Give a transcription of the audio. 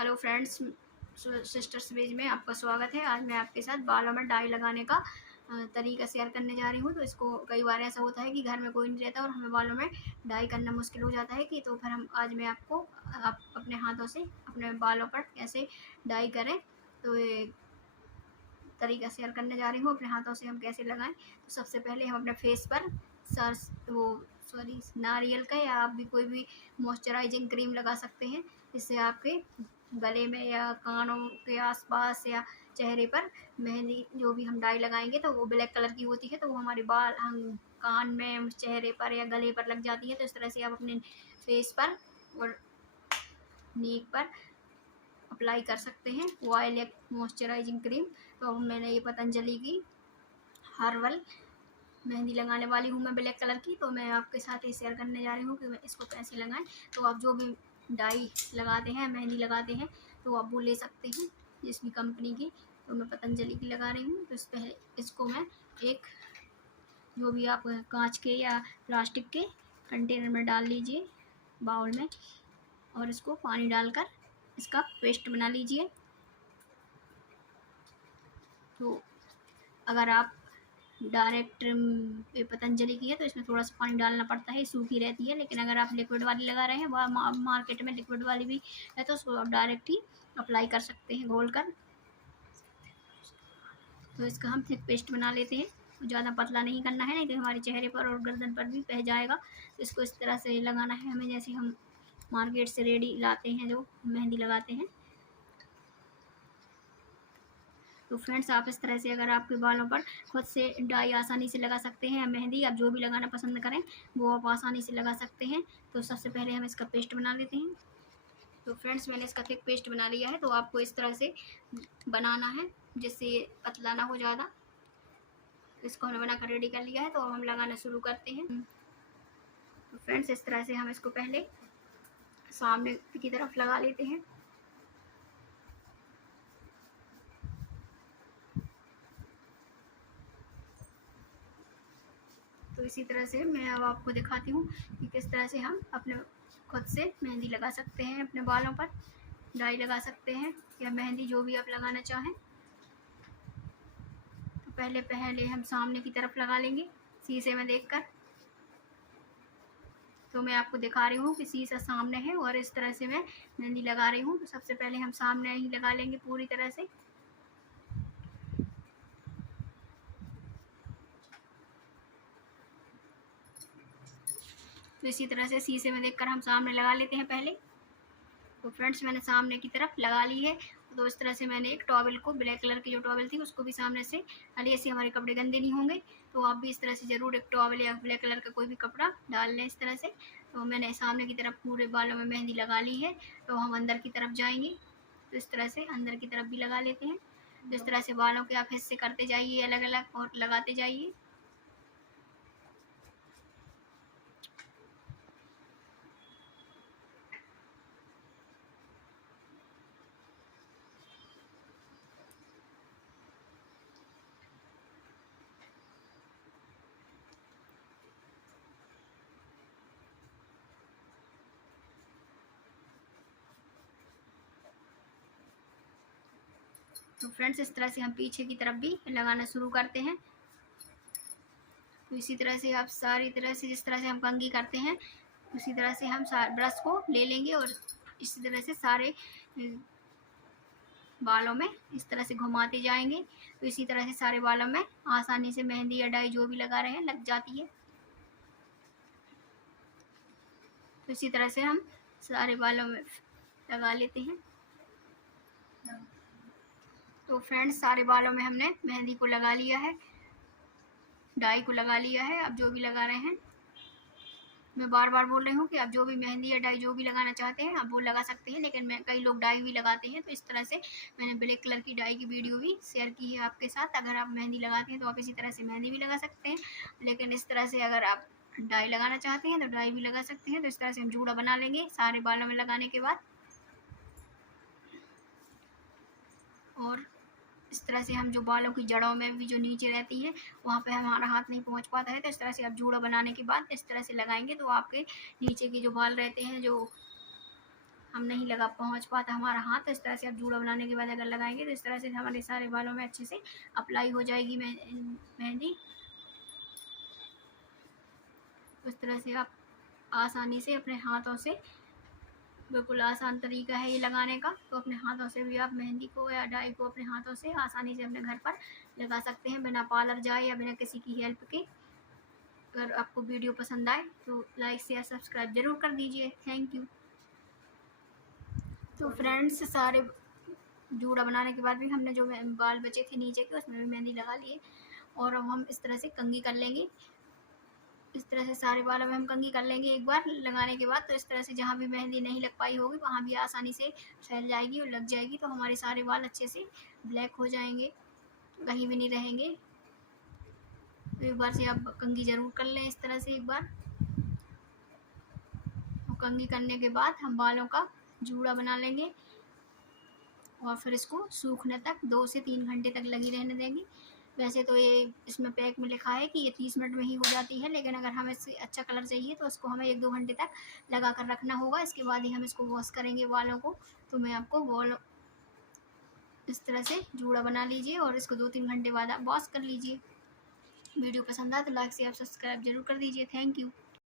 Hello friends, sisters page में आपका स्वागत है। आज मैं आपके साथ बालों में डाई लगाने का तरीका शेयर करने जा रही हूँ। तो इसको कई बार ऐसा होता है कि घर में कोई नहीं रहता और हमें बालों में डाई करना मुश्किल हो जाता है कि तो फिर आज मैं आपको अपने हाथों से अपने बालों पर कैसे डाई करें तो ये तरीका शेयर करने जा रही हूँ। अपने हाथों से हम कैसे लगाएं। तो सबसे पहले हम अपने फेस पर नारियल का या आप भी कोई भी मॉइस्चराइजिंग क्रीम लगा सकते हैं। इससे आपके गले में या कानों के आसपास या चेहरे पर मेहंदी जो भी हम डाई लगाएंगे तो वो ब्लैक कलर की होती है, तो वो हमारे बाल हम कान में, चेहरे पर या गले पर लग जाती है। तो इस तरह से आप अपने फेस पर और नेक पर अप्लाई कर सकते हैं ऑयल या मॉइस्चराइजिंग क्रीम। तो मैंने ये पतंजलि की हर्बल मेहंदी लगाने वाली हूँ मैं ब्लैक कलर की। तो मैं आपके साथ ये शेयर करने जा रही हूँ कि मैं इसको कैसे लगाएं। तो आप जो भी डाई लगाते हैं, मेहंदी लगाते हैं, तो आप वो ले सकते हैं जिस भी कंपनी की। तो मैं पतंजलि की लगा रही हूँ। तो इसको मैं एक जो भी आप कांच के या प्लास्टिक के कंटेनर में डाल लीजिए बाउल में, और इसको पानी डालकर इसका पेस्ट बना लीजिए। तो अगर आप डायरेक्ट पतंजलि की है तो इसमें थोड़ा सा पानी डालना पड़ता है, सूखी रहती है। लेकिन अगर आप लिक्विड वाली लगा रहे हैं, वह मार्केट में लिक्विड वाली भी है, तो उसको आप डायरेक्ट ही अप्लाई कर सकते हैं घोल कर। तो इसका हम थिक पेस्ट बना लेते हैं। ज़्यादा पतला नहीं करना है, नहीं तो हमारे चेहरे पर और गर्दन पर भी बह जाएगा। तो इसको इस तरह से लगाना है हमें, जैसे हम मार्केट से रेडी लाते हैं जो मेहंदी लगाते हैं। तो फ्रेंड्स, आप इस तरह से अगर आपके बालों पर खुद से डाई आसानी से लगा सकते हैं, या मेहंदी आप जो भी लगाना पसंद करें वो आप आसानी से लगा सकते हैं। तो सबसे पहले हम इसका पेस्ट बना लेते हैं। तो फ्रेंड्स, मैंने इसका थिक पेस्ट बना लिया है। तो आपको इस तरह से बनाना है जिससे ये पतला ना हो ज़्यादा। इसको हमने बनाकर रेडी कर लिया है। तो अब हम लगाना शुरू करते हैं। तो फ्रेंड्स, इस तरह से हम इसको पहले सामने की तरफ लगा लेते हैं। तो इसी तरह से मैं अब आपको दिखाती हूँ कि किस तरह से हम अपने खुद से मेहंदी लगा सकते हैं, अपने बालों पर डाई लगा सकते हैं या मेहंदी जो भी आप लगाना चाहें। तो पहले हम सामने की तरफ लगा लेंगे शीशे में देखकर। तो मैं आपको दिखा रही हूँ कि शीशा सामने है और इस तरह से मैं मेहंदी लगा रही हूँ। तो सबसे पहले हम सामने ही लगा लेंगे पूरी तरह से। तो इसी तरह से शीशे में देखकर हम सामने लगा लेते हैं पहले। तो फ्रेंड्स, मैंने सामने की तरफ लगा ली है। तो इस तरह से मैंने एक टॉवल को, ब्लैक कलर की जो टॉवल थी, उसको भी सामने से डाली, ऐसे हमारे कपड़े गंदे नहीं होंगे। तो आप भी इस तरह से ज़रूर एक टॉवल या ब्लैक कलर का कोई भी कपड़ा डाल लें इस तरह से। तो मैंने सामने की तरफ पूरे बालों में मेहंदी लगा ली है। तो हम अंदर की तरफ जाएंगे। तो इस तरह से अंदर की तरफ भी लगा लेते हैं। तो इस तरह से बालों के आप हिस्से करते जाइए अलग अलग और लगाते जाइए। तो फ्रेंड्स, इस तरह से हम पीछे की तरफ भी लगाना शुरू करते हैं। तो इसी तरह से आप सारी तरह से, जिस तरह से हम कंघी करते हैं, उसी तरह से हम ब्रश को ले लेंगे और इसी तरह से सारे बालों में इस तरह से घुमाते जाएंगे। तो इसी तरह से सारे बालों में आसानी से मेहंदी या डाई जो भी लगा रहे हैं लग जाती है। तो इसी तरह से हम सारे बालों में लगा लेते हैं। तो फ्रेंड्स, सारे बालों में हमने मेहंदी को लगा लिया है, डाई को लगा लिया है। अब जो भी लगा रहे हैं, मैं बार बार बोल रही हूँ कि आप जो भी मेहंदी या डाई जो भी लगाना चाहते हैं आप वो लगा सकते हैं। लेकिन कई लोग डाई भी लगाते हैं। तो इस तरह से मैंने ब्लैक कलर की डाई की वीडियो भी शेयर की है आपके साथ। अगर आप मेहंदी लगाते हैं तो आप इसी तरह से मेहंदी भी लगा सकते हैं। लेकिन इस तरह से अगर आप डाई लगाना चाहते हैं तो डाई भी लगा सकते हैं। तो इस तरह से हम जूड़ा बना लेंगे सारे बालों में लगाने के बाद। और इस तरह से हम जो बालों की जड़ों में भी जो नीचे रहती है वहाँ पे हमारा हाथ नहीं पहुँच पाता है। तो इस तरह से आप जूड़ा बनाने के बाद इस तरह से लगाएंगे तो आपके नीचे के जो बाल रहते हैं, जो हम नहीं लगा पहुंच पाता हमारा हाथ, तो इस तरह से आप जूड़ा बनाने के बाद अगर लगाएंगे तो इस तरह से हमारे सारे बालों में अच्छे से अप्लाई हो जाएगी मेहंदी। इस तरह से आप आसानी से अपने हाथों से, बिल्कुल आसान तरीका है ये लगाने का, तो अपने हाथों से भी आप मेहंदी को या डाई को अपने हाथों से आसानी से अपने घर पर लगा सकते हैं बिना पार्लर जाए या बिना किसी की हेल्प के। अगर आपको वीडियो पसंद आए तो लाइक शेयर सब्सक्राइब जरूर कर दीजिए। Thank you. तो फ्रेंड्स, सारे जूड़ा बनाने के बाद भी हमने जो बाल बचे थे नीचे के उसमें भी मेहंदी लगा लिए, और अब हम इस तरह से कंघी कर लेंगे। इस तरह से सारे बालों में हम कंघी कर लेंगे एक बार लगाने के बाद, तो इस तरह से जहाँ भी मेहंदी नहीं लग पाई होगी वहाँ भी आसानी से फैल जाएगी और लग जाएगी, तो हमारे सारे बाल अच्छे से ब्लैक हो जाएंगे, कहीं भी नहीं रहेंगे। तो एक बार से आप कंघी जरूर कर लें इस तरह से एक बार। और कंघी करने के बाद हम बालों का जूड़ा बना लेंगे और फिर इसको सूखने तक 2 से 3 घंटे तक लगी रहने देंगे। वैसे तो ये इसमें पैक में लिखा है कि ये 30 मिनट में ही हो जाती है, लेकिन अगर हमें इससे अच्छा कलर चाहिए तो इसको हमें 1-2 घंटे तक लगा कर रखना होगा। इसके बाद ही हम इसको वॉश करेंगे बालों को। तो मैं आपको बॉल इस तरह से जूड़ा बना लीजिए और इसको 2-3 घंटे बाद आप वॉश कर लीजिए। वीडियो पसंद आए तो लाइक शेयर सब्सक्राइब जरूर कर दीजिए। Thank you.